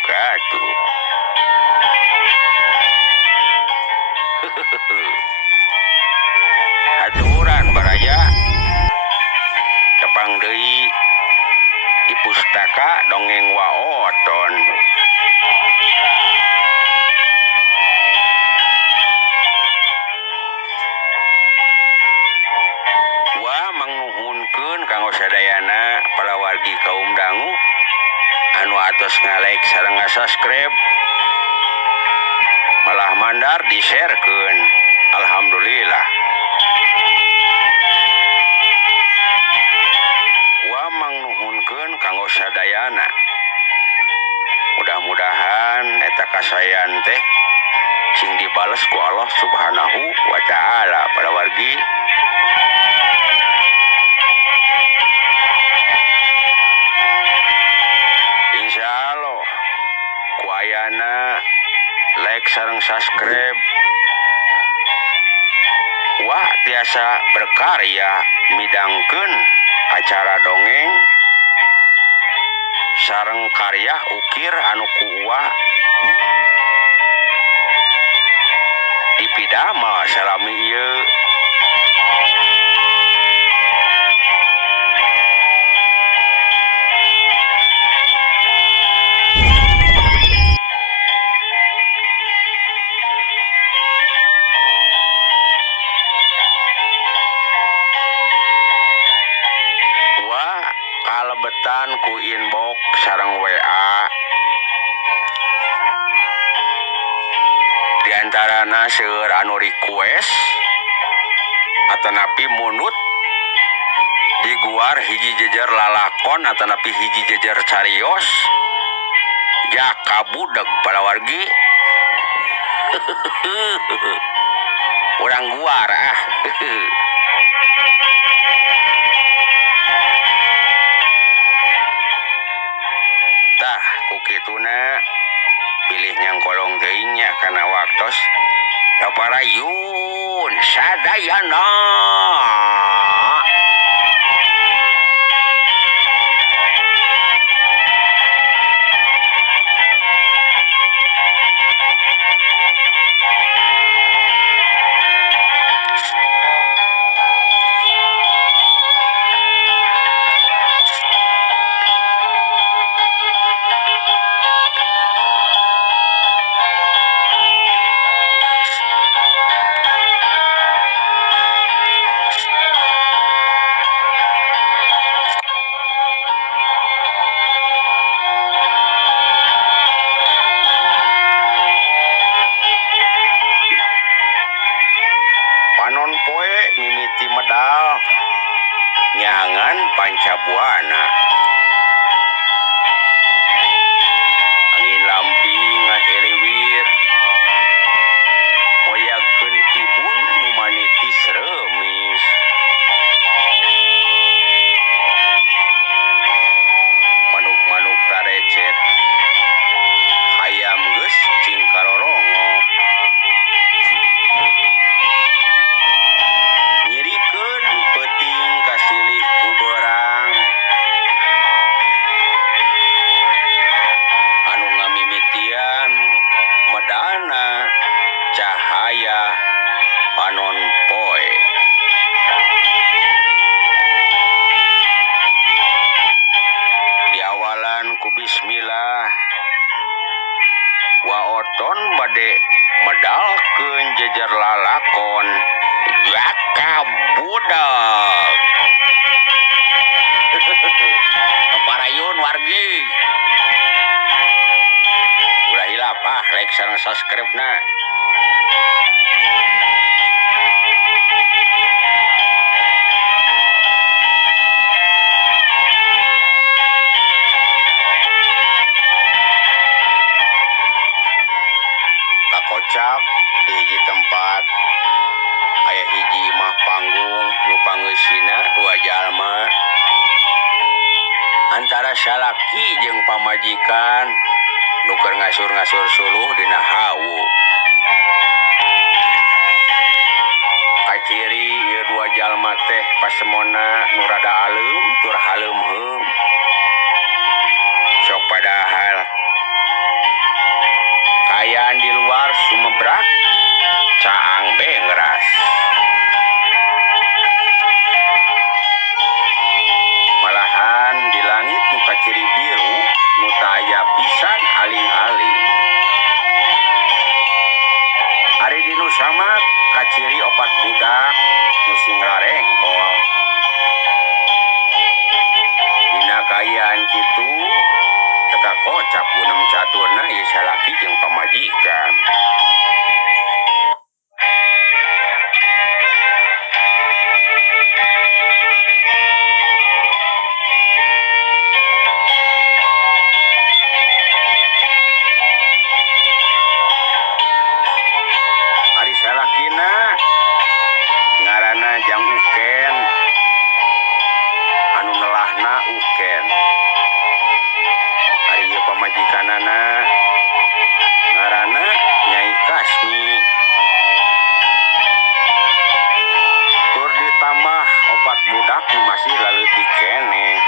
wabarakatuh. Aturan baraja tepang deui di pustaka dongeng waoton. Wa mangnuhunkeun kanggo sadayana palawargi kaum dangu anu atos ngalek sareng ngasubscribe malah mandar di-sharekeun. Alhamdulillah. Wa mangnuhunkeun kanggo sadayana mudah-mudahan eta kasayan teh sing dibales ku Allah Subhanahu wa ta'ala palawargi. Insyaallah ku ayana like sareng subscribe wa tiasa berkarya midangkeun acara dongeng sareng karya ukir anu kuwa dipidamel salami ieu. Kalebetan ku inbox sareng WA diantarana seueur anu request atanapi munut diguar hiji jejer lalakon atanapi hiji jejer carios ja kabudeg palawargi. Urang guar tah kukituna bilih nyangkolong teuing nya kana waktos saparayun sadayana. Panon poe mimiti medal nyangan pancabuana angin lamping ngahiriwir moyagkeun ibun nu manitis remis manuk-manuk rarecet hayam geus cing karorongo nyirikeun peuting kasilih ku beurang anu ngamimitian medana cahaya panon poe. Diawalan ku bismillah waoton bade medalkeun jejer lalakon jaka budak. Keparayun wargi ulah hilap like sareng subscribe na. Kakocap di hiji tempat aya hiji mah panggung nu pangeusina dua jalma antara salaki jeung pamajikan nu keur ngasur-ngasur suluh dina hawu. Kaciri ieu dua jalma teh pasemona nu rada aleum tur haleumheum sok padahal opat budak nu sing rarengkol. Dina kaayaan kitu teka kocap gunem caturna ieu salaki jeung pamajikan. Ari salakina ngaranna Jang Uken, anu nelahna Uken. Ari ieu pamajikanana ngaranna Nyai Kasmi. Tur ditambah opat budak nu masih laleutik keneh.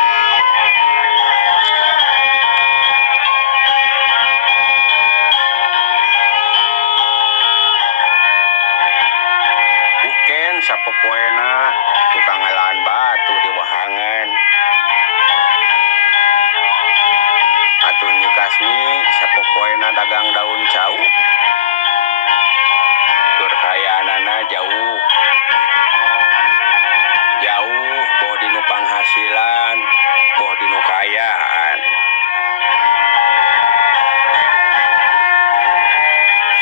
Uken sapopoena tukang ngalaan batu di wahangan. Atuh Nyi Kasmi sapopoena dagang daun cau. Tur kayaanana jauh boh dinu panghasilan, boh dinu kayaan.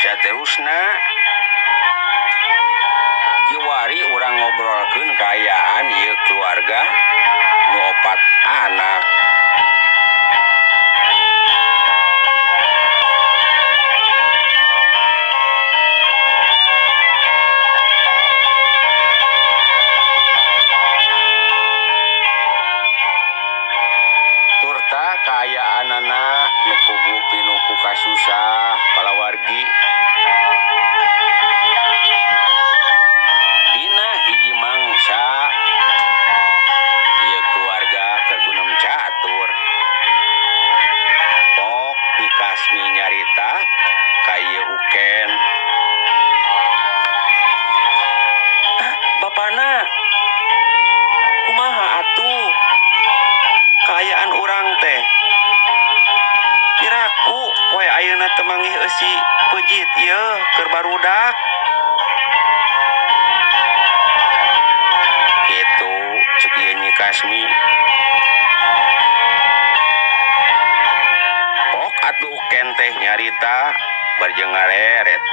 Saterusna kiwari urang ngobrolkeun kaayaan ieu keluarga nu opat anak. Turta kaayaanana nu puguh pinuh ku kasusah palawargi. Dina hiji mangsa ieu keluarga keur gunem catur. Pok Nyi Kasmi nyarita ka ieu Uken. Bapana, kumaha atuh? Kaayaan urang teh piraku poe ayeuna teu manggih eusi peujit ieu keur barudak. Kitu ceuk ieu Nyi Kasmi. Pok atuh Uken teh nyarita barjeng ngareret.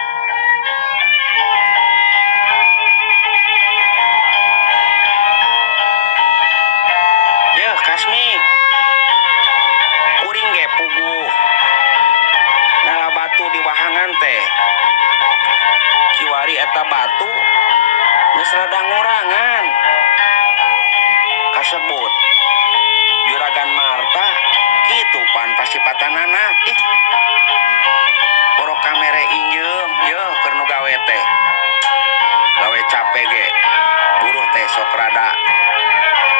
Yeuh Kasmi, kuring ge puguh nala batu di wahangan teh. Kiwari eta batu geus rada ngurangan. Kasebut Juragan Marta kitu pan pasipatanana. Borok kamere injeum yeuh keur nu gawe teh. Gawe capek ge buruh teh sok rada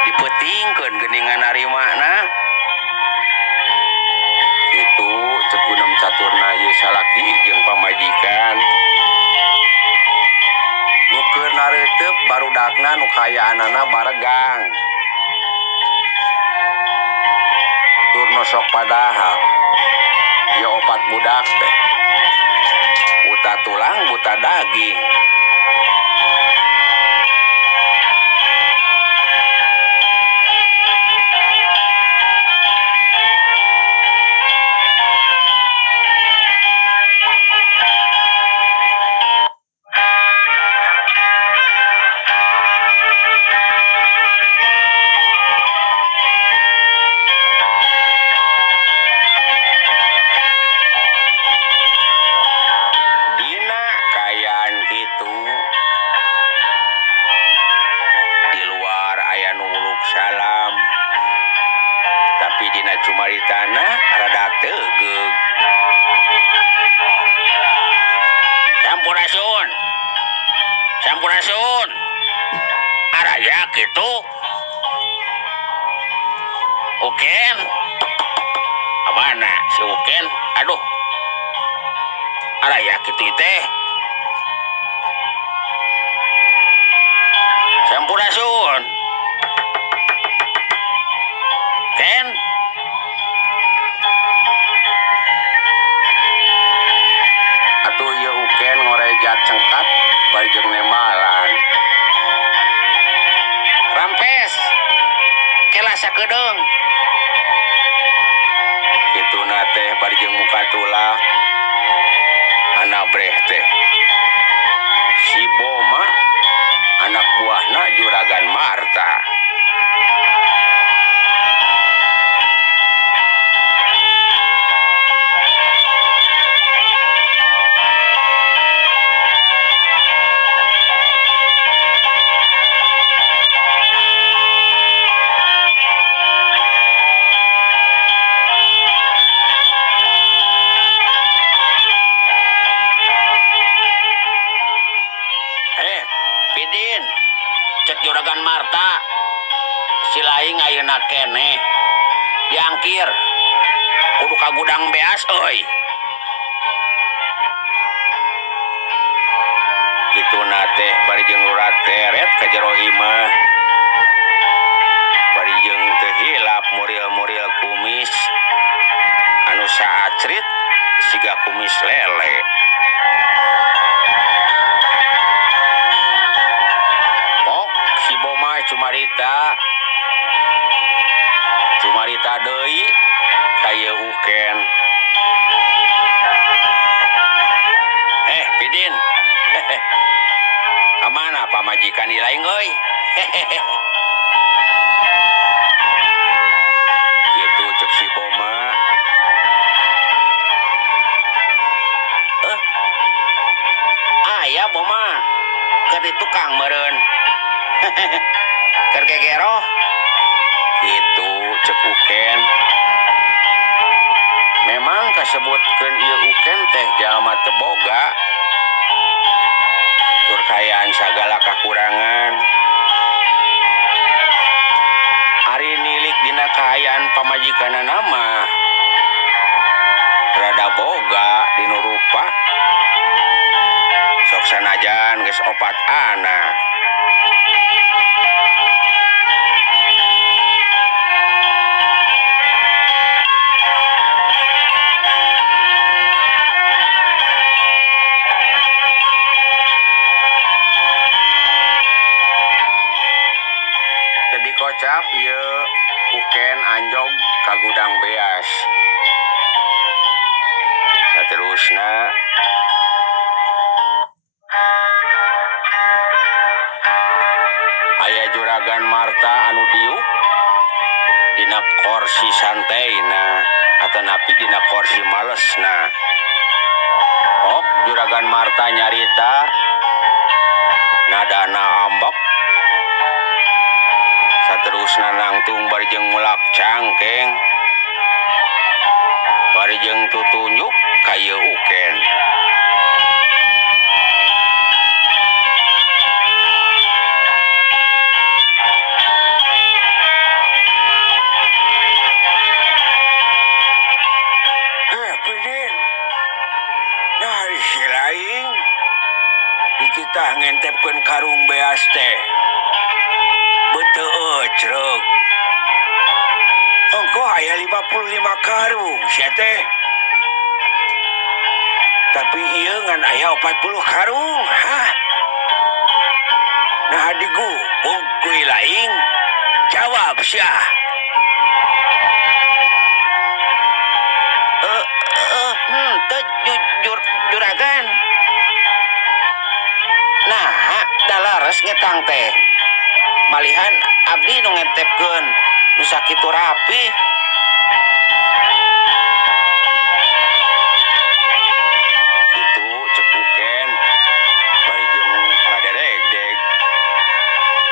dipeutingkeun geuningan narimana. Kitu ceuk gunem caturna ieu salaki jeung pamajikan. Nu keur nareuteup barudakna nu kayaanana baregang. Tur nu sok padahal ieu opat budak teh buta tulang buta daging. Dina kaayaan kitu di luar aya nu uluk salam, tapi dina cumaritana rada teugeg. Sampurasun, sampurasun, araya kitu. Uken, amana si Uken? Aduh, araya kitu teh. Sampurasun, Ken. Atuh ieu Uken ngorejat cengkat barjeng nembalan. sakedeung kituna teh bari jeung muka tulak anak breh teh si Boma anak buahna Juragan Marta. Pidin cek Juragan Marta si laing ayeuna keneh diangkir kudu ka gudang beas euy kituna teh bari jeung urat teret ka jero imah bari jeung teu hilap muril-muril kumis anu saacrit siga kumis lele. Si Boma cumarita deui kaya uken. Pidin. Kamana pamajikan ilaing euy? Gitu cek si Boma. Aya Boma keur di tukang meureun. Keur gegero gitu cek uken. Memang kasebutkeun ieu uken teh jalma teu boga tur kayaan sagala kakurangan ari nilik dina kaayaan pamajikanana mah rada boga dinu rupa sok sanajan geus 4 anak. Jadi kocap ieu uken anjog ka gudang beas. Saterusna aya Juragan Marta anu diuk dina kursi santaina atanapi dina kursi malesna. Juragan Marta nyarita nadana ambek saterusna nangtung bari jeung mulak cangkeng bari jeung tutunjuk ka ieu uken. Pidin dari si laing dititah ngentepkeun karung beas teh beteu ecreg. Engko aya 55 karung sia teh. Tapi ieu ngan aya 40 karung. Nah adigu bungkui laing jawab sia. Juragan. Nah, dalares ngetang teh. Malihan abdi nu ngentepkeun nu sakitu rapi. Kitu cek uken bari jeung ngaderegdeg.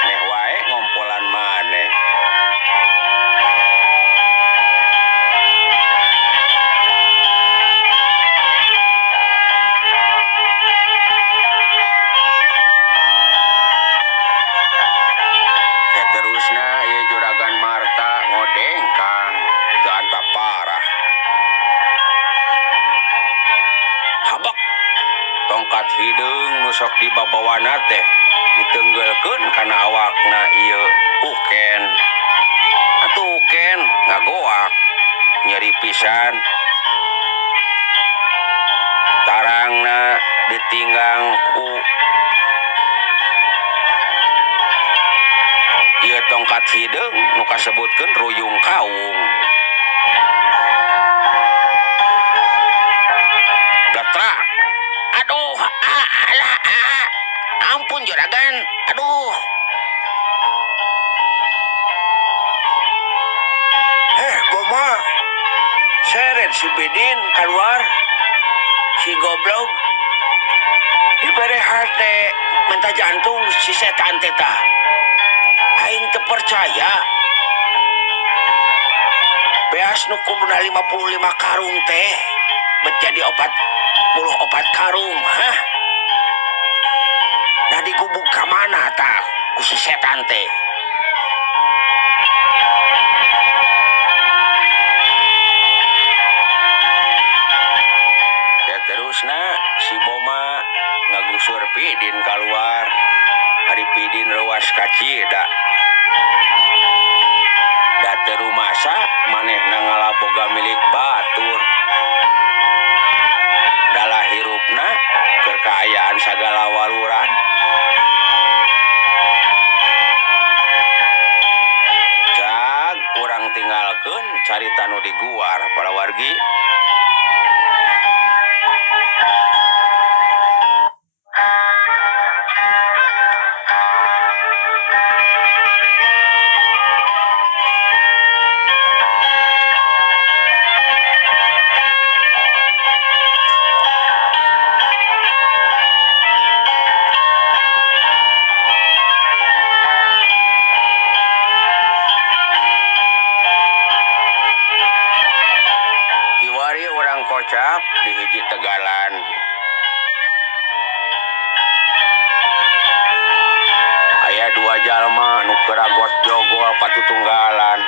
Meh wae ngompolan maneh. Terusna ieu Juragan Marta ngodeng kang teu anta parah. Habak tongkat hideung nu sok dibabawana teh diteunggeulkeun kana awakna ieu uken. Atuh uken ngagoak nyeri pisan. Tarangna ditinggang ku ieu tongkat hidung nu kasebutkeun ruyung kaung. Gatra. Aduh, alah, ampun juragan. Aduh. Boma. Seret si Bidin keluar. Si goblok. Diberi hati minta jantung si setan teta. Aing terpercaya. Beas nu kuduna 55 karung teh. Menjadi 40 karung, hah? Nah digubuk ke mana tak ku si setan teh? Ya terusna si Boma ngagusur Pidin keluar. Hari Pidin ruas kacida. Date rumasa manehna ngalaboga milik batur. Dalah hirupna kekayaan sagala waluran. Cag urang tinggalkeun carita nu di guar para wargi. Kiwari orang kocap di hiji tegalan. Aya 2 jalma nu keragot jogol patutunggalan.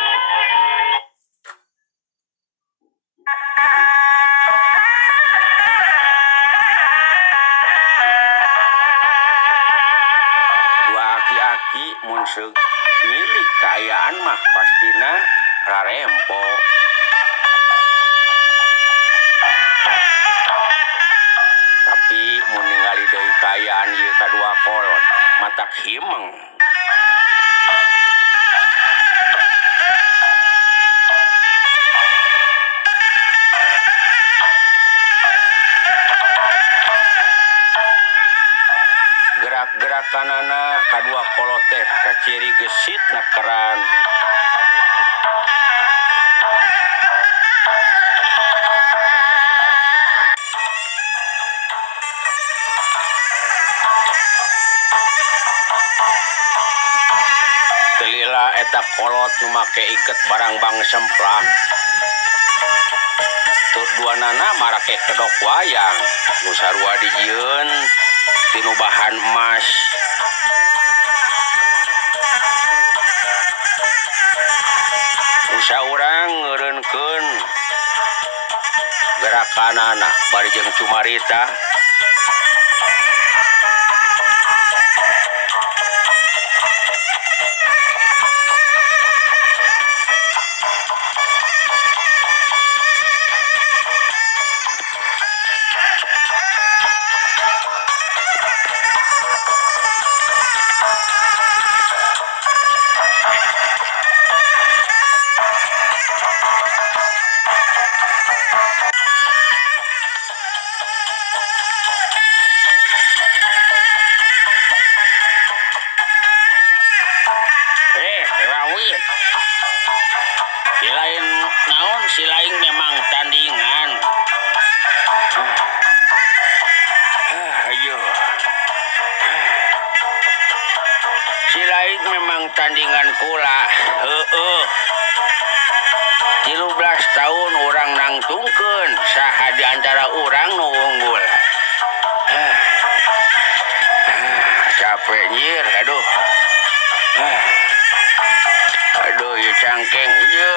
Dua aki-aki mun milik kaayaan mah pastina rarempo. Tapi mun ningali deui kaayaan ieu kadua kolot matak himeng. Gerak-gerakanana kadua kolot teh kaciri gesit nakeran. Telila eta kolot nu make iket barang bang semplang. Tur duanana marake kedok wayang nu sarua dijieun tinu bahan emas. Nu saurang ngeureunkeun gerakanana bari jeung cumarita. Rawit. Silain naon silain memang tandingan. Ayo. Silain memang tandingan kula. 13 tahun orang nangtungkeun saha di antara orang nu unggul. Capek nyir, aduh. Aduh, ya cangkeng je.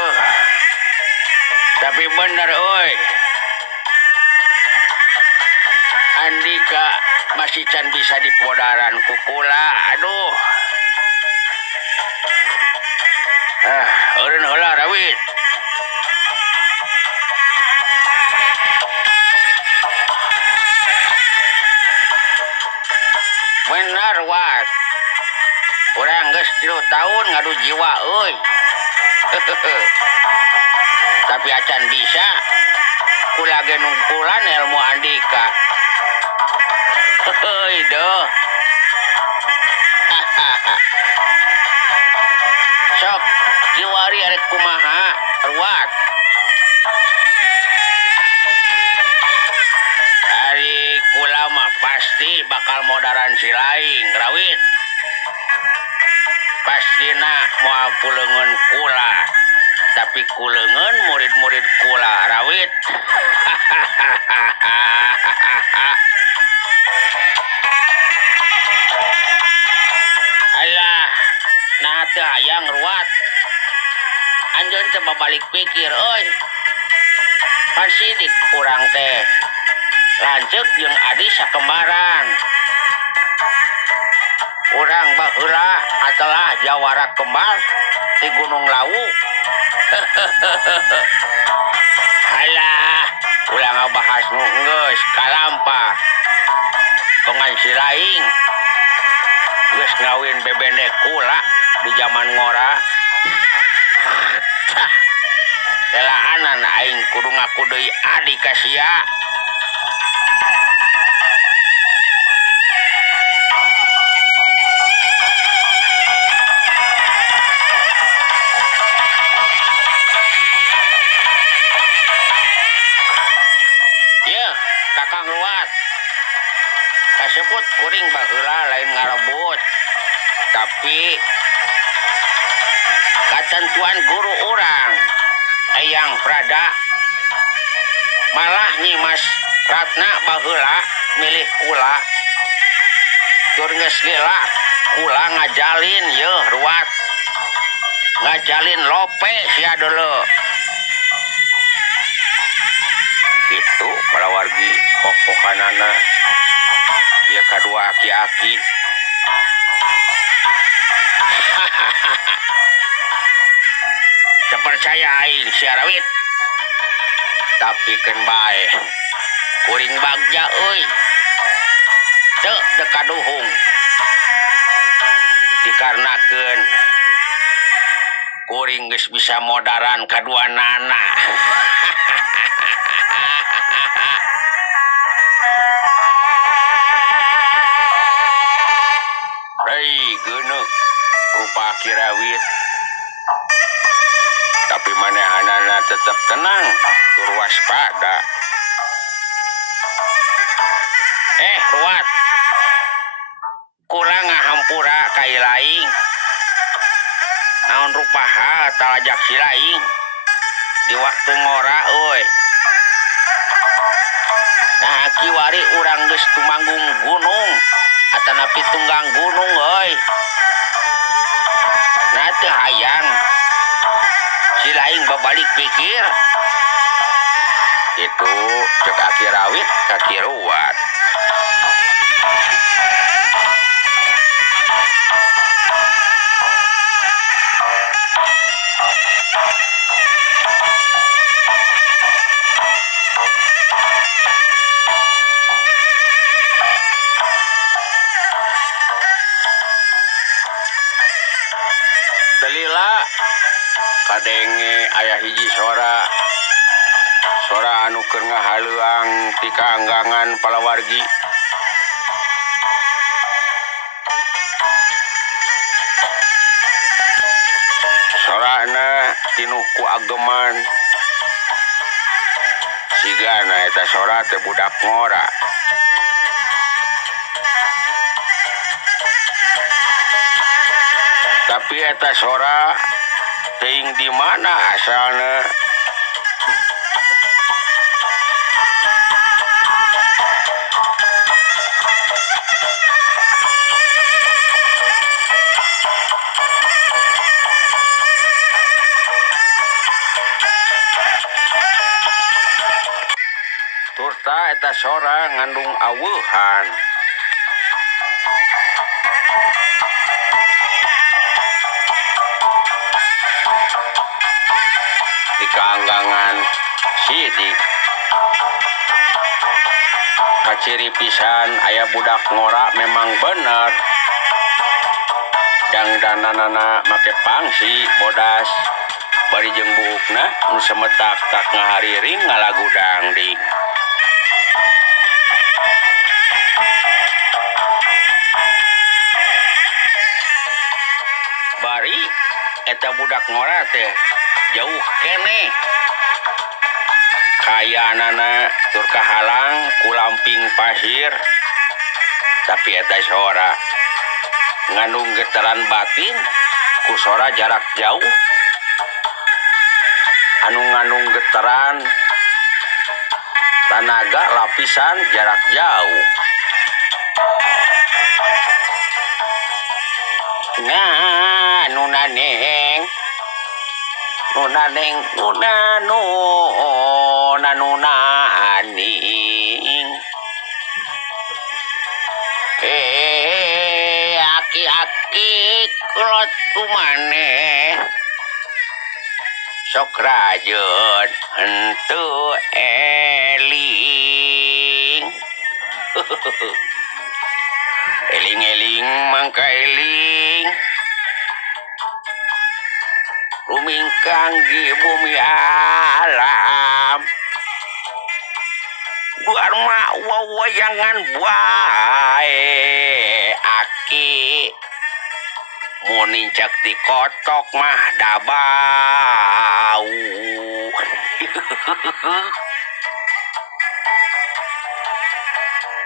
Tapi bener, oi. Andika masih can bisa dipodaran kukula, aduh. Eureun heula Rawit. Benar, Wat. Urang geus 3 tahun ngadu jiwa euy. Tapi acan bisa kula ge nungkulan ilmu Andika. Heuy doh. Sok kiwari arek kumaha ruat. Hari kula mah pasti bakal modern si laing rawit. Pastina moal kuleungeun kula. Tapi kuleungeun murid-murid kula rawit. Alah, nah teu hayang ruat. Anjeun teh babalik pikir euy. Pan sidik urang teh lanceuk jeung adi sakembaran. Urang baheula adalah jawara kembar di Gunung Lawu. Halah, ulah ngabahas nu geus kalampah. Pengan si laing geus ngawin bebendek kula di zaman ngora. Tah, kelaanan aing kudu ngaku deui adi ka sia. Kakang luat kasebut kuring baheula lain ngarebut, tapi katentuan guru orang Eyang Prada malah nyimas Ratna baheula milih kula tur geus lila kula ngajalin yeuh ruat ngajalin lope sia deuleu. Itu para wargi pok-pokanana ya kadua aki-aki. Terpercaya aing si Arawit. Tapi keun bae kuring bagja euy. Teu dekaduhung. Dikarenakeun kuring geus bisa modaran kaduanana. Hei geuneuh rupa Kirawit. Tapi manehanana tetap tenang tur waspada. Ruat. Kula ngahampura ka laing. Naon rupaha talajak si laing di waktu ngora euy. Nah kiwari urang geus tumanggung gunung atanapi tunggang gunung euy. Nah teu hayang si laing babalik pikir. Itu cek Aki Rawit kaki ruat. Telila kadenge aya hiji sora anu keur ngahaleuang ti kaanggangan palawargi. Sorana tinuh ku ageman sigana eta sora teh budak ngora. Tapi eta sora teuing di mana asalna? Turta eta sora ngandung aweuhan. Di kaanggangan sidik kaciri pisan aya budak ngora memang bener hayang dananana make pangsi bodas bari jeung buukna nu semetak tak ngahariring ngalagu dangding. Bari eta budak ngora teh jauh kene kayanana tur kahalang ku lamping pasir, tapi eta sora ngandung getaran batin ku sora jarak jauh anu ngandung getaran tanaga lapisan jarak jauh. Nah nunaneng naning aki-aki kelot kumaneh sok rajeun henteu eling. Eling-eling mangka eling rumingkang di bumi alam guar ma wawayangan bae aki monincak di kotok mah dabau.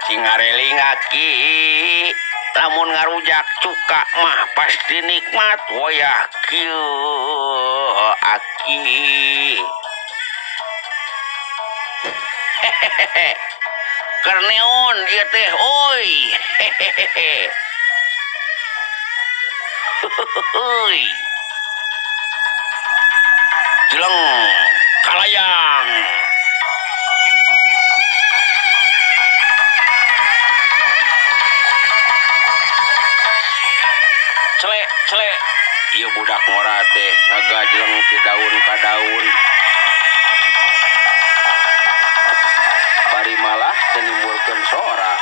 Cingareling aki lamun ngarujak cuka mah pasti nikmat wayah kieu aki. Hehehe kerneon ieu teh oi. Hehehe jeleng kalayang. Celek ieu budak ngora teh ngagajleng ti daun ka daun bari malah teu nimbulkeun sora.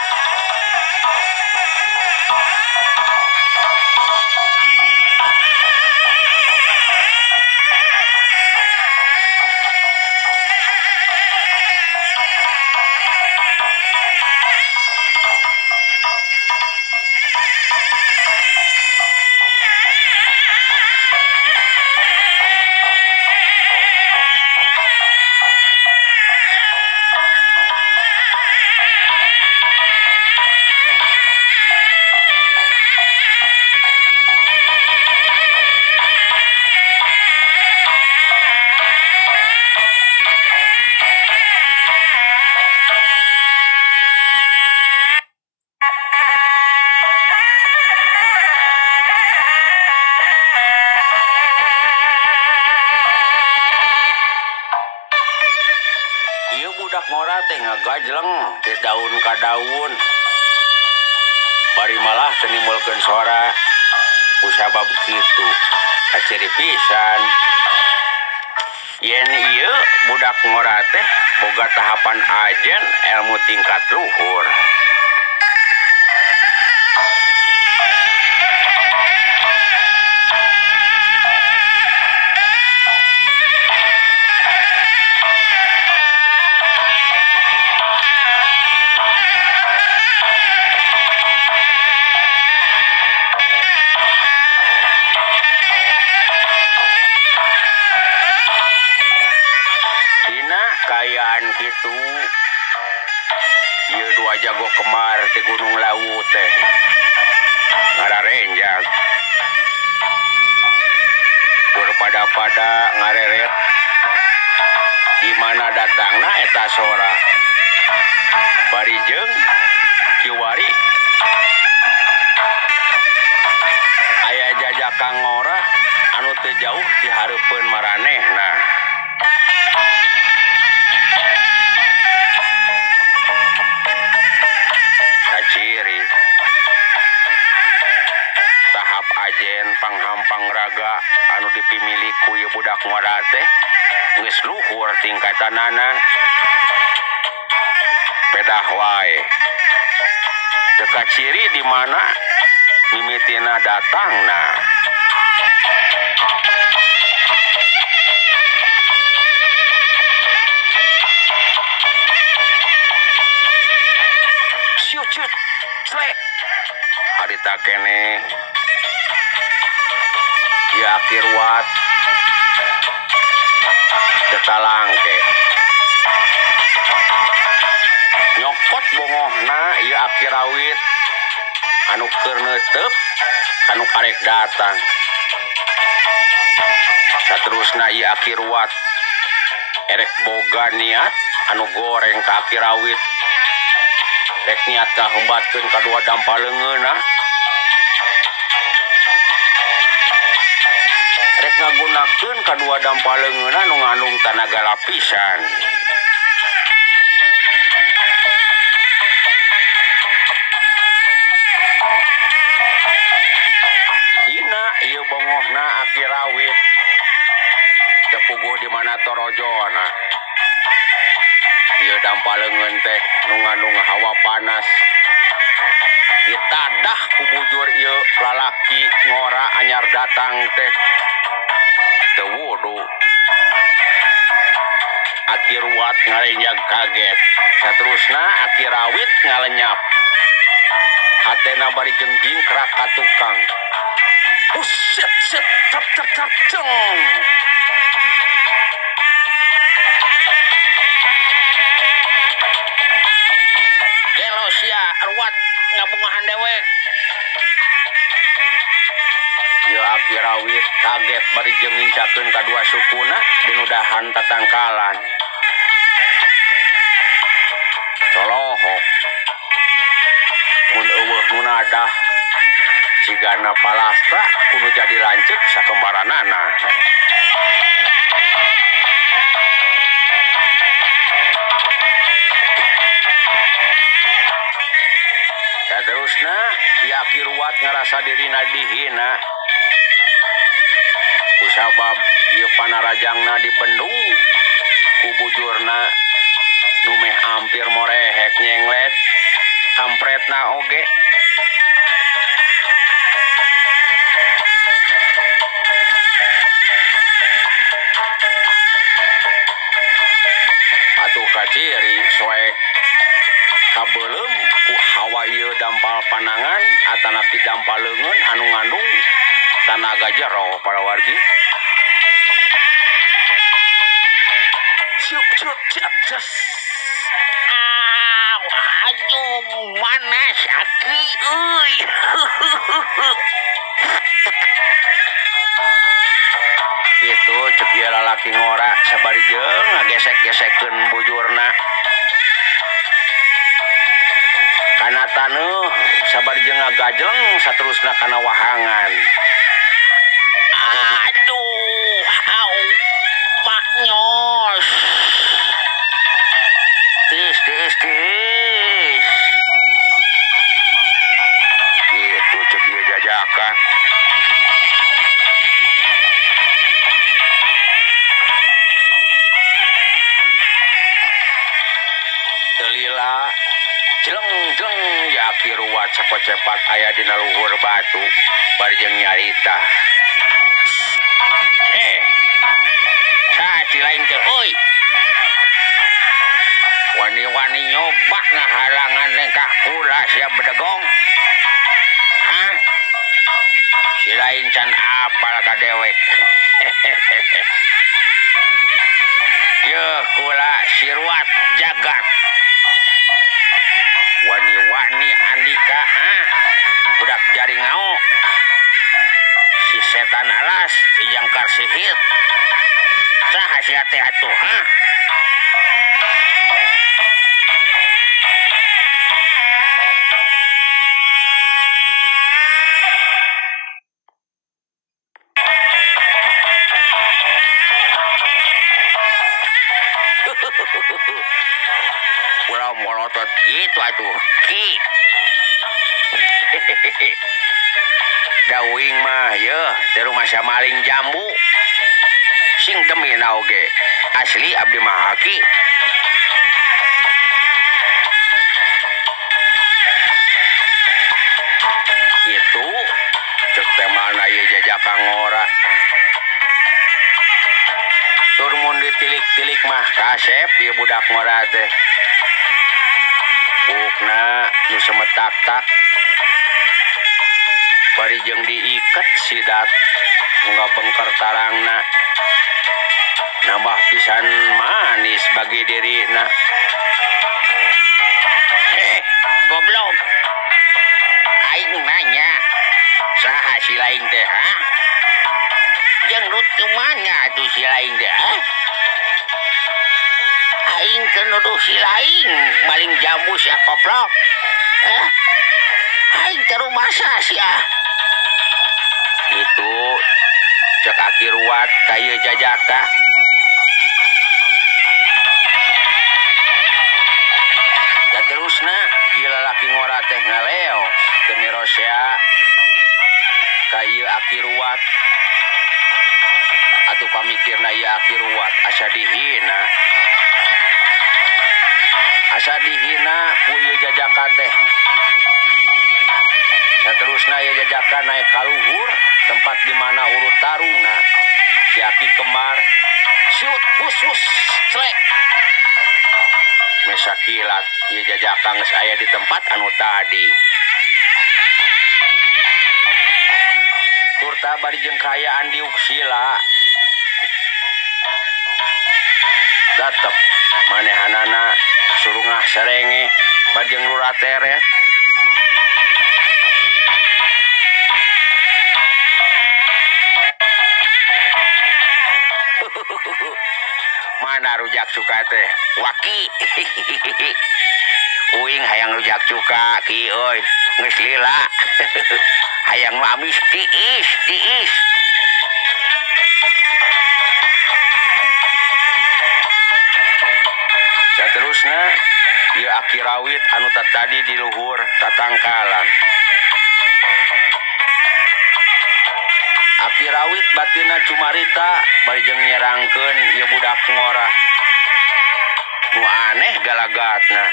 Ieu budak ngora teh ngagajleng ti daun ka daun bari malah teu nimbulkeun sora. Kusabab kitu kaciri pisan yen ieu budak ngora teh boga tahapan ajen ilmu tingkat luhur. Kayaan kitu ieu dua jago kemar ti Gunung Lawu teh ngararenjak pada ngareret di mana datangna eta sora bari jeung kiwari aya jajakang ngora anu teu jauh ti hareupeun maranehna. Ciri tahap ajen panghampang raga anu dipimili ku ieu budak ngora teh geus luhur tingkatanana. Pedah wae teu kaciri di mana mimitina datang nah syucut slek harita kene ya akhir wat tetalangke nyokot bongohna ieu akhir awit anu keur neuteup anu karek datang saterusna ieu akhir wat erek boga niat anu goreng ka akhir awit rek niat kahembatkeun kadua dampaleungeunna rek ngagunakeun kadua dampaleungeunna nu ngandung tanaga lapisan dina ieu bongohna akhir awit tepuguh di mana torojona ieu dampaleungeun teh nu ngandung hawa panas ditadah ku bujur ieu lalaki ngora anyar datang teh teu wudu akhir wat ngarenjag kaget saterusna akhir awit ngalenyap hatena bari jengjing kerak ka tukang set set tap tap tap ceng gelo sia ruat ngabungahan dewek ieu akhir awit kaget bari jeung ngincakeun kadua sukuna dinudahan tatangkalan colohok mun eueuh nu nadah sigana palasta kudu jadi lanceuk sakembaranana saterusna ieu akhir wat ngarasa dirina dihina kusabab ieu panarajangna dibendung ku bujurna nu meh ampir morehek nyenglet kampretna oge atuh kaciri soek kabeulem ku hawa ieu dampal panangan atanapi dampaleungeun anu ngandung tanaga jero para wargi syuk syuk syuk syuk aduh manas aki euy gitu cek ieu lalaki ngora sabari jeung ngagesek-gesekkeun bujurna kana taneuh sabari jeung ngagajleng saterusna kana wahangan aduh au maknyos tis gitu cek ieu jajaka telila jeleng ya akhir wat sapocepat aya dina luhur batu bari jeung nyarita saha lain teh euy wani-wani nyoba ngahalangan lengkah kula sia bedegong hah si lain can apal ka dewek yeuh kula siruat jagat wani-wani andika budak jaring ngao si setan alas si jangkar sihir saha sia teh atuh ulah molotot gitu atuh ki dawing mah yeuh teu rumah maling jambu sing demina oge asli abdi mah haki gitu teh mana ieu jajaka ngora. Tur mun ditilik-tilik mah kasep ieu budak ngora teh. Bukna nu semetak-tak. Bari jeung diiket sidat nggak bengker tarangna. Nambah pisan manis bagi dirina. Goblok. Aing nanya, saha si laing teh, ha? Jeung rut kemana tuh si laing teh, ha? Aing teh nuduh si laing maling jambu sia koplok. Aing teh rumasa sia. Itu cek aki ruat ka ieu jajaka. Da terusna ieu lalaki ngora teh ngaleos teu mirosea ka ieu aki ruat. Atuh pamikirna ieu aki ruat asa dihina. Asa dihina ku ieu jajaka teh. Saterusna ieu jajaka naik ka luhur tempat di mana urut tarungna si aki kembar siut bus celek. Mesa kilat ieu jajaka geus aya di tempat anu tadi. Turta bari jeung kaayaan diuk sila. Tetep manehanana surungah serenge bari jeung lurah teret. Mana rujak cuka teh? Waki. Uing hayang rujak cuka ki euy, geus lila. Hayang mamis tiis. Saterusna ieu aki rawit anu tadi di luhur tatangkalan. Aki rawit batina cumarita bari jeung nyerangkeun ieu budak ngora. Nu aneh galagatna.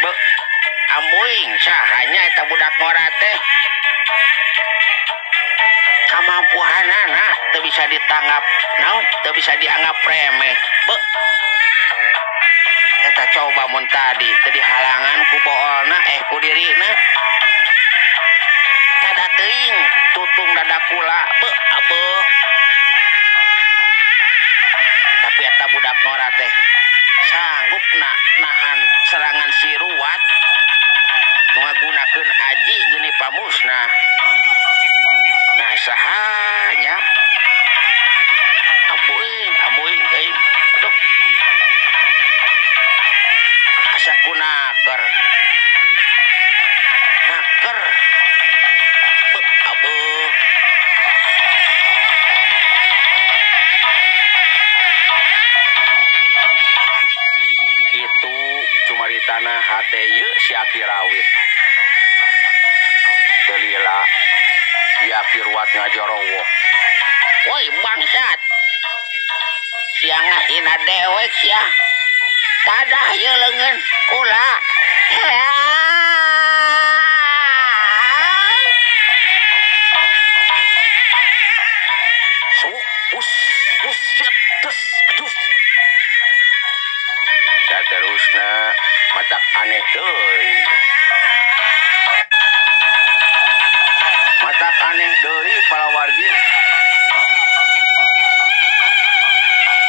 Beuh, ambuing sahanya eta budak ngora teh. Kamampuhanana teu bisa ditanggap, naon teu bisa dianggap remeh. Beuh. Eta coba mun tadi teu dihalangan ku boolna ku dirina. Tada teuing tutung dadakula beuh abeuh. Tapi eta budak ngora teh sanggup nahan serangan si ruat ngagunakeun aji geni pamusnah. Nah sahanya abuing teuing. Aduh. Asa kunaker. Naker. Beuh abeuh. Itu cumaritana hate ieu si aki rawit. Teu lila ieu aki ruat ngajorowoh. Woi bangsat. Sia ngahina dewek sia. Tadah ieu leungeun kula. Saterusna matak aneh deui. Matak aneh deui palawargi.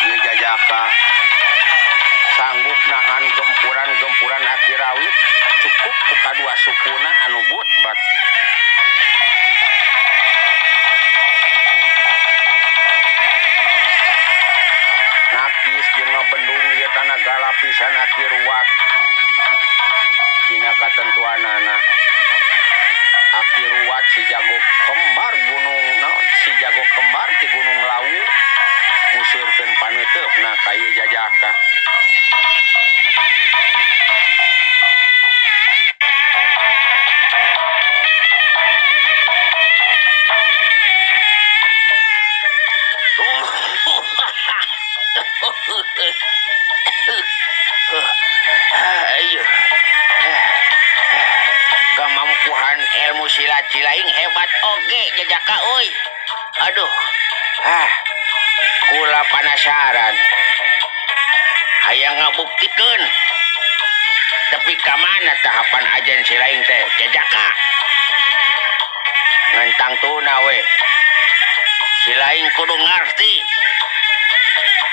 Ieu jajaka sanggup nahan gempuran aki rawit cukup ku kadua sukuna anu butbat. Nakis jeung ngabendung ieu tanaga lapisan aki ruat. Dina katentuanana aki ruat si jago kembar di Gunung Lawu ngusurkeun paneuteup ka ieu jajaka. Kamampuhan ilmu silat Cilaing hebat oge jajaka euy. Aduh. Kula penasaran. Hayang ngabuktikeun. Tapi ka mana tahapan ajen Cilaing teh jajaka? Ngentang tuna we. Cilaing kudu ngarti.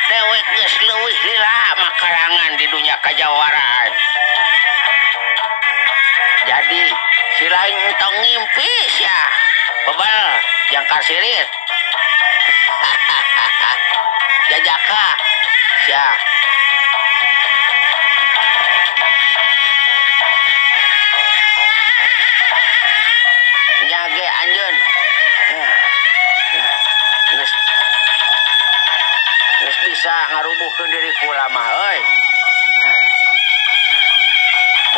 Dewek geus leuwih lila makalangan di dunia kajawaraan. Jadi Cilaing entong ngimpi sia. Bebal yang kasirit. Jajaka sia. Nyage anjeun. Geus bisa ngarubuhkeun diri kula mah euy.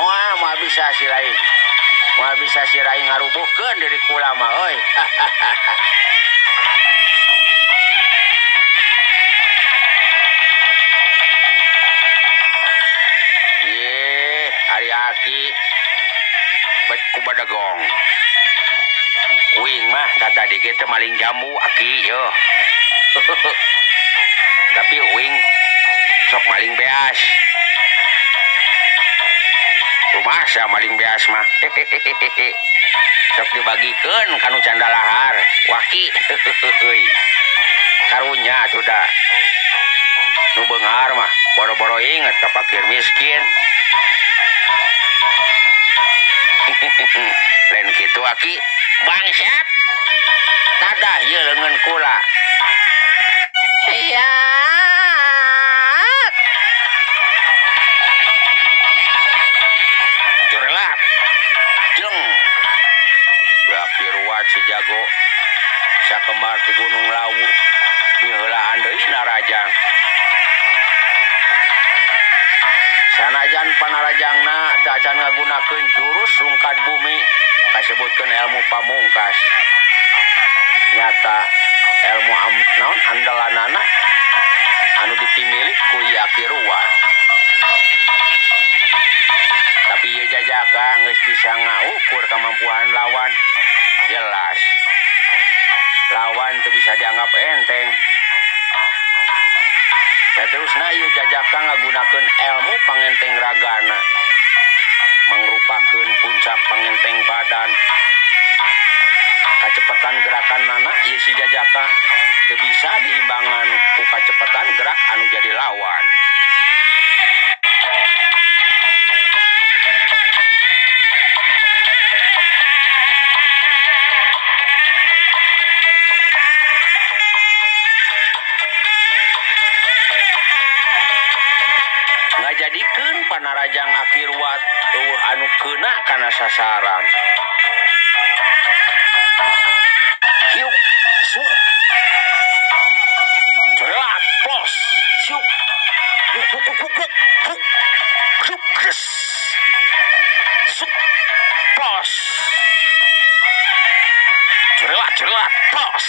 Moal bisa Cilaing. Moal bisa Cilaing ngarubuhkeun diri kula mah euy. Hari aki bet ku badagong. Uing mah tadi kita maling jambu aki yo. Tapi uing sok maling beas. Rumah saya maling beas mah. Sok dibagikeun kanu candalahar waki. Karunya tuh dah. Nu beunghar mah boro-boro inget ka fakir miskin. Lain kitu aki bangsat. Tadah ieu leungeun kula. Hayat. Curlat. Jeung. Baki ruat si jago. Sakemar ti Gunung Lawu. Miheulaan deui narajang. Sanajan panarajangna teu acan ngagunakeun jurus rungkad bumi kasebutkeun ilmu pamungkas. Nyata ilmu naon andalanana anu dipimilih ku ieu Aki Ruat. Tapi ieu jajaka geus bisa ngaukur kemampuan lawan. Jelas. Lawan teu bisa dianggap enteng. Saterusna ieu jajaka ngagunakeun ilmu pangenteng ragana. Mangrupakeun puncak pangenteng badan. Kacepatan gerakan nana ieu si jajaka teu bisa diimbangan ku kacepatan gerak anu jadi lawan. Ngajadikeun panarajang Aki Ruat eueuh anu keuna kana sasaran. Hiuk, suk. Celat, plos, siuk. Kruk, kres. Suk, plos. Celat, plos.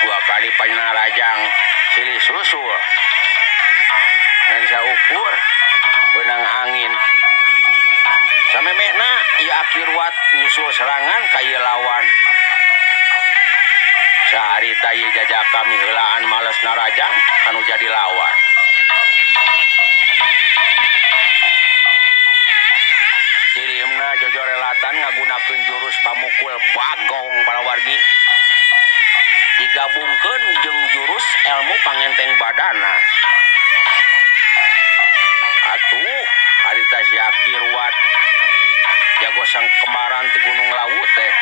2 kali panarajang silih susul. Dan saukur benang angin. Samemehna ieu Aki Ruat nyusul serangan ka ieu lawan. Saharita ieu jajaka miheulaan males narajang kanu jadi lawan. Dirimna jojorelatan ngagunakeun jurus pamukul bagong palawargi. Digabungkeun jeung jurus ilmu pangenteng badana. Atuh, harita si Aki Ruat jago sang kembaran ti Gunung Lawu teh.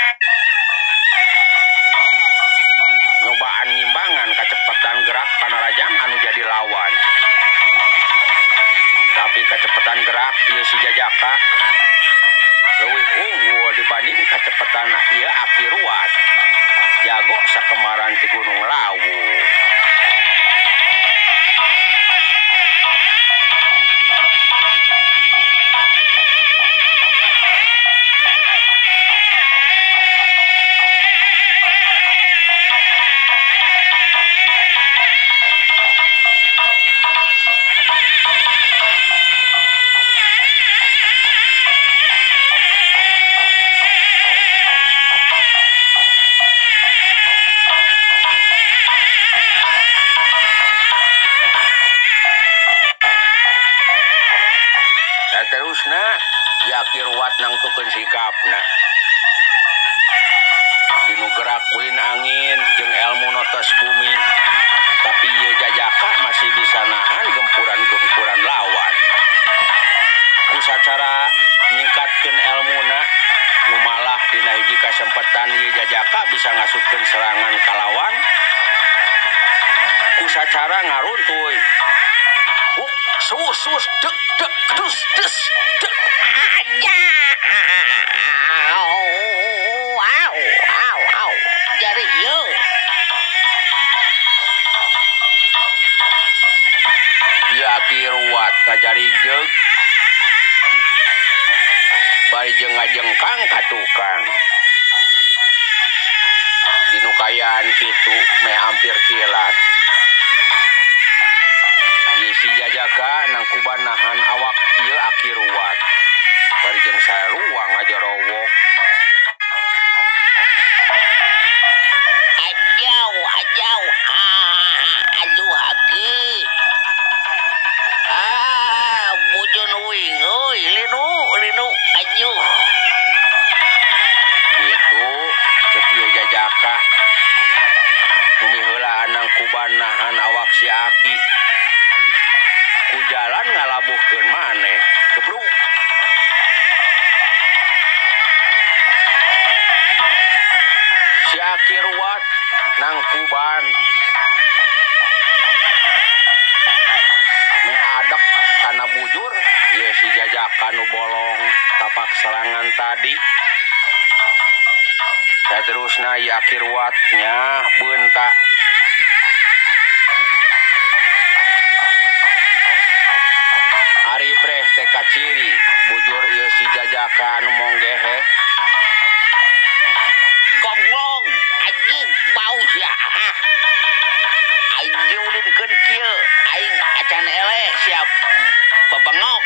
Nyobaan ngimbangan kacepatan gerak panarajang anu jadi lawan. Tapi kacepatan gerak ieu si jajaka leuwih unggul dibanding kacepatan ieu Aki Ruat. Jago sakemaran ti Gunung Lawu. Akirwat nangtukeun sikapna. Dinu gerak ulin angin jeung elmu notos bumi, tapi ieu jajaka masih bisa nahan gempuran-gempuran lawan. Ku sacara ningkatkeun elmuna, nu malah dina hiji kasempetan ieu jajaka bisa ngasupkeun serangan kalawan. Ku sacara ngaruntuy. Sus dek dek dus dus dek aja. Au. Jari ieu. Ieu Akirwat kajarijeg. Bari jengajengkang ka tukang. Dinu kayaan kitu meh hampir kilat. Si jajaka nangkuban nahan awak ieu Akirwat. Bari jeung saruang ngajorowok. Ajau. Aduh haki. Bujon uing euy, linu ajuh. Itu ceuk ieu jajaka. Bumi heulaan nangkuban nahan awak si Aki. Ku jalan ngalabuhkeun maneh kebruk. Si Akirwat nangkuban meh adek kana bujur ieu si jajaka nu bolong tapak serangan tadi. Saterusna ieu Akirwat nya beunta. Ari breh teh kaciri bujur ieu si jajaka anu monggehe. Gonglong anjing bau sia. Aing diulunkeun kieu aing acan eleh siap bebengok.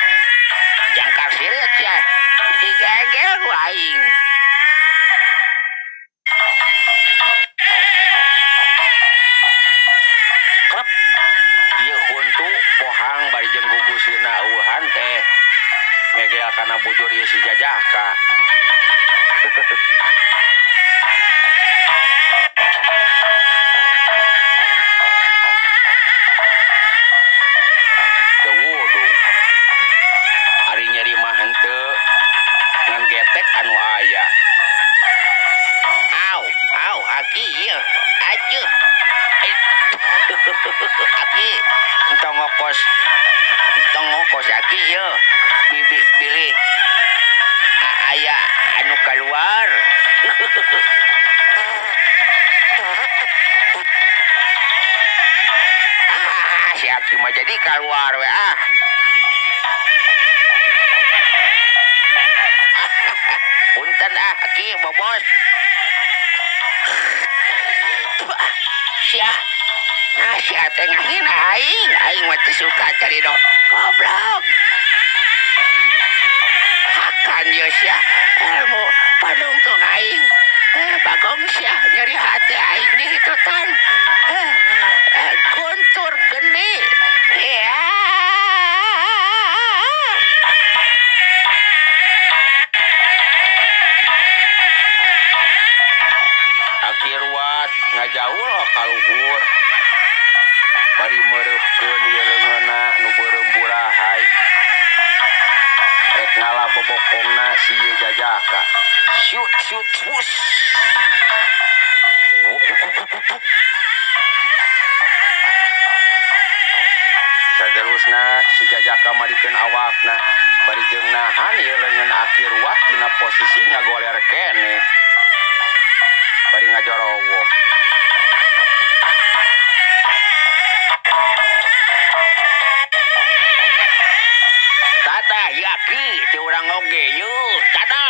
Jangkar sireut sia. Digegel ku aing. Krep. Ieu huntu pohang bari jeung gugusina eueuhan teh ngegel kana bujur ieu si jajaka. Teu wudu. Ari nyeri mah henteu ngan getek anu aya. Au haki ieu. Ajuh. Aki entong ngokos Aki ieu. Bibi bilih aya anu keluar. Si Aki mah jadi keluar we ah. Punten Aki bobos. Sia. Nah, sia teh ngahina aing mah teu suka cari goblok. Hakan ieu sia ilmu panungtung aing. Bagong sia nyeri hati aing di hitutan. Guntur geni. Ya. Akirwat ngajaul ka luhur. Bari meureukeun ieu leungeunna nu beureum burahay. Rek ngalabobokongna si ieu jajaka. Syut wush. Saterusna si jajaka malikeun awakna bari jeung nahan ieu leungeun Akirwat dina posisi ngagoler keneh. Bari ngajorowok. Tata Yaki teu urang oge yeuh tata.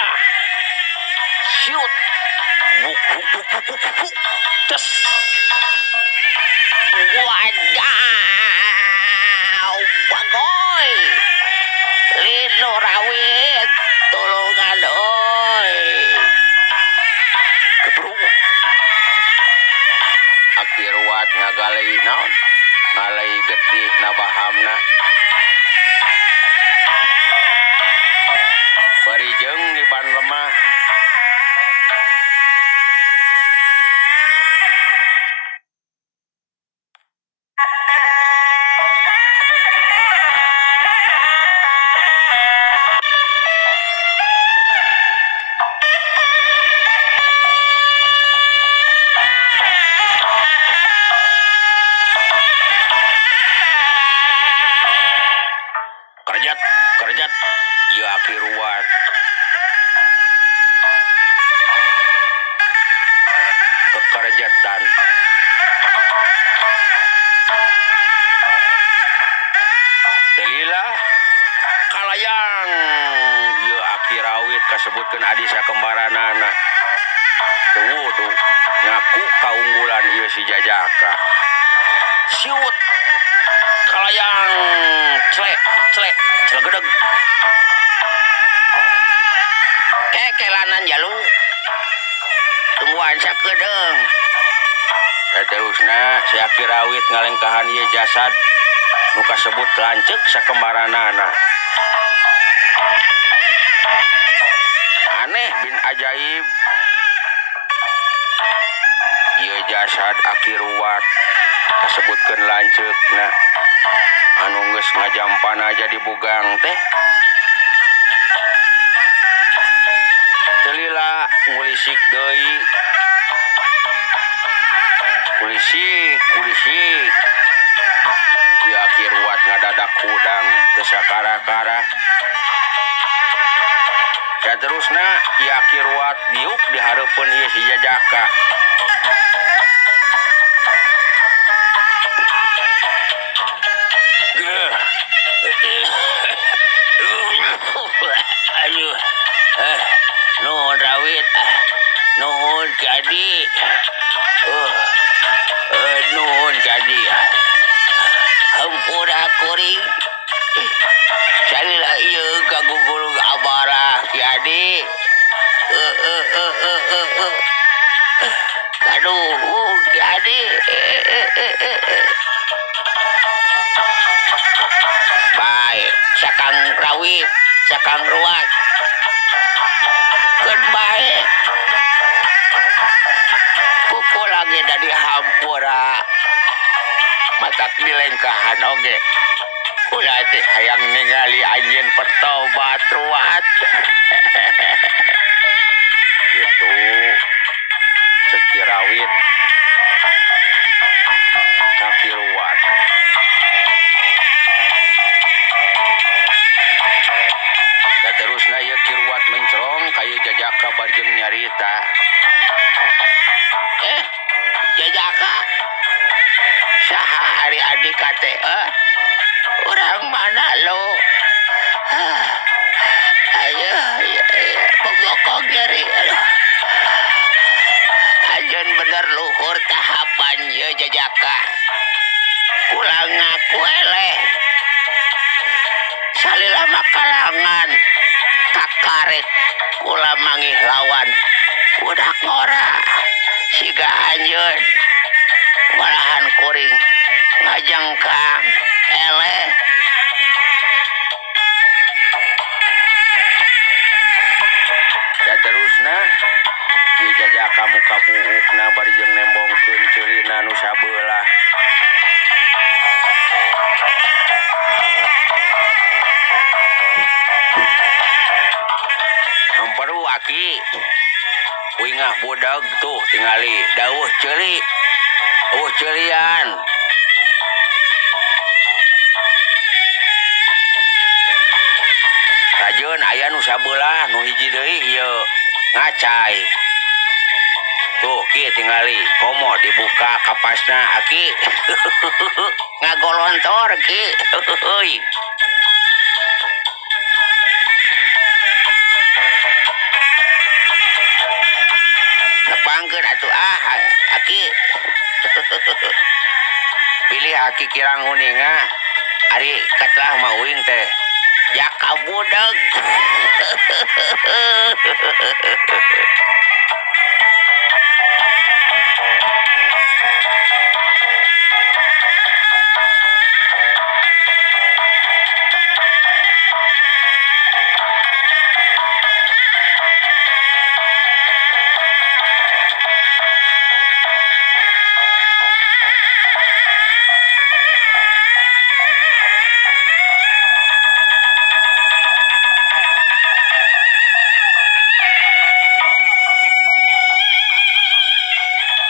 Syut. Buk. Tes. Wadaw. Bagoy. Lino rawit. Tolongan oi. Kebruk. Akirwat ngagalei naon? Ngalei getih nabahamna. Bari rejetan. Telila kalayang ieu aki rawit kasebutkeun adi sakembaranana. Tuwudu ngaku kaunggulan ieu si Jajaka. Siut kalayang celek gedeg. Kekelanan jalu. Tungguan sakedeung. Saterusna si aki rawit ngalengkahan ieu jasad nu kasebut lanceuk sakembaranana. Aneh bin ajaib. Ieu jasad aki ruwat kasebutkeun lanceukna anu geus ngajampana jadi bugang teh. Telila ngulisik deui. Kulisik. Ieu aki ruwat ngadadak hudang teu sakara-kara. Saterusna ieu aki ruwat diuk di hareupeun ieu si Jajaka. Aduh. Nuhun rawit. Nuhun jadi. Nuhun jadi. Hampura kuring. Carilah ieu kagugulung abarah jadi. Aduh, jadi. Baik, sakang rawit, sakang ruwat. Keun bae. Kuku lagi dari hampura. Matak dilengkahan oge. Kula teh hayang ningali anjeun pertobat ruwat. Gitu. Ceki rawit. Kaki ruwat. Saterusna ieu ki ruwat mencrong kayu Jajaka barjeng nyarita. Jajaka. Saha ari adik kate? Urang mana lo? Ayo, bobokong nyeri. Anjeun bener luhur tahapan ieu Jajaka. Kula ngaku eleh. Salila makalangan kakarek kula mangih lawan budak ngora siga anjeun malahan kuring ngajengkang eleh. Saterusna ieu Jajaka muka buukna bari jeung nembongkeun ceulina nu sabeula. Amperu aki. Wingah bodag tuh tingali dawuh ceuli. Ceurian. Rajeun aya nu sabeula nu hiji deui ieu ngacai. Tuh kieu tingali komo dibuka kapasna aki. Ngagolontor ki. Nepangkeun atuh aki. Pilih aki kirang uninga. Ari katlah mauing teh. Jaka budak.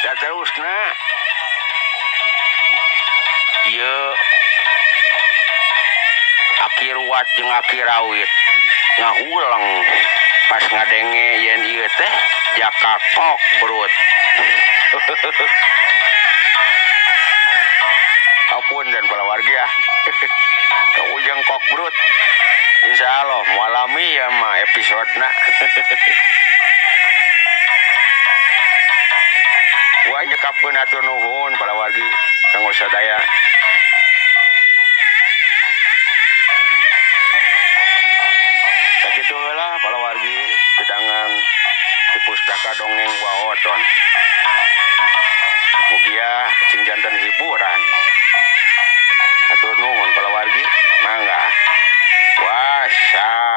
Saterusna ieu aki ruwat jeung aki rawit ngahulang pas ngadenge yen ieu teh jakakok brut. Apun dan para warga. Kaujang kok brut. Insya Allah malami ya mah episode na. Wah nyekapkeun atur nuhun para wargi kanggo sadaya. Sakitu heula para wargi kedangan di pustaka dongeng waoton. Mugia cing janten hiburan. Atur nuhun para wargi mangga. Wassalam.